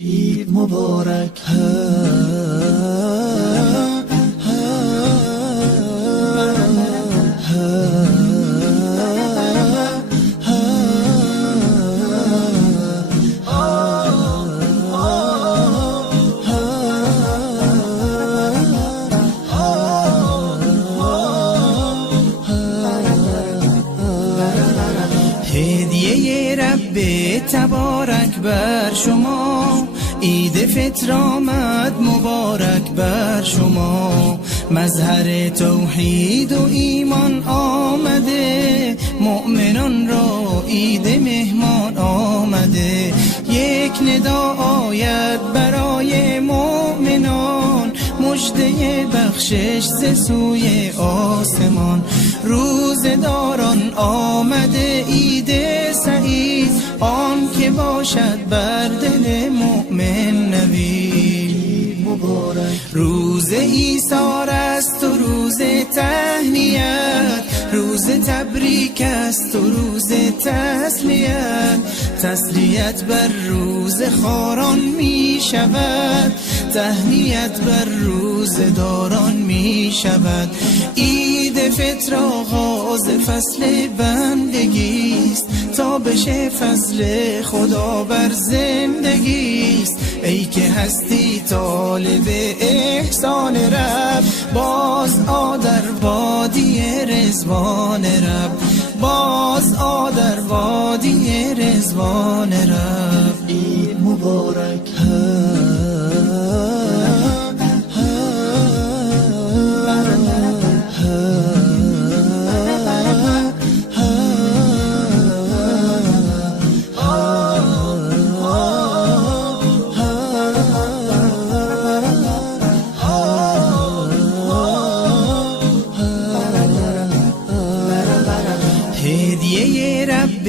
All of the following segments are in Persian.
عید مبارک هدیه رب تبارک بر شما، عید فطر آمد مبارک بر شما. مظهر توحید و ایمان آمده، مؤمنان را عید مهمان آمده. یک ندا آید برای مؤمنان، مژده بخشش ز سوی آسمان. روزداران آمده عید سعید، آن که باشد بر دل مؤمن نوید. روز ایثار است و روز تهنیت، روز تبریک است و روز تسلیت. تسلیت بر روز خاران می شود، تهنیت بر روز داران می شود. عید فطر آغاز فصل بندگیست، تا بشه فضل خدا بر زندگیست. ای که هستی طالب احسان رب، باز آ در وادی رضوان رب، باز آ در وادی رضوان رب. عید مبارک هدیه رب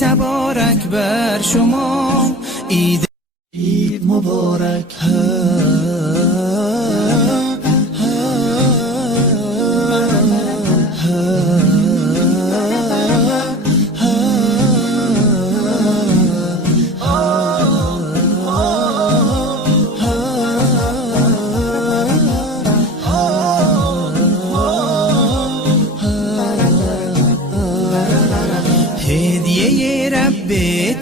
تبارک بر شما، عید مبارک هدیه رب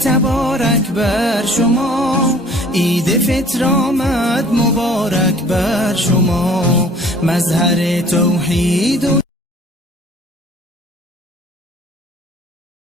تبارک بر شما، عید فطر آمد مبارک بر شما. مظهر توحید و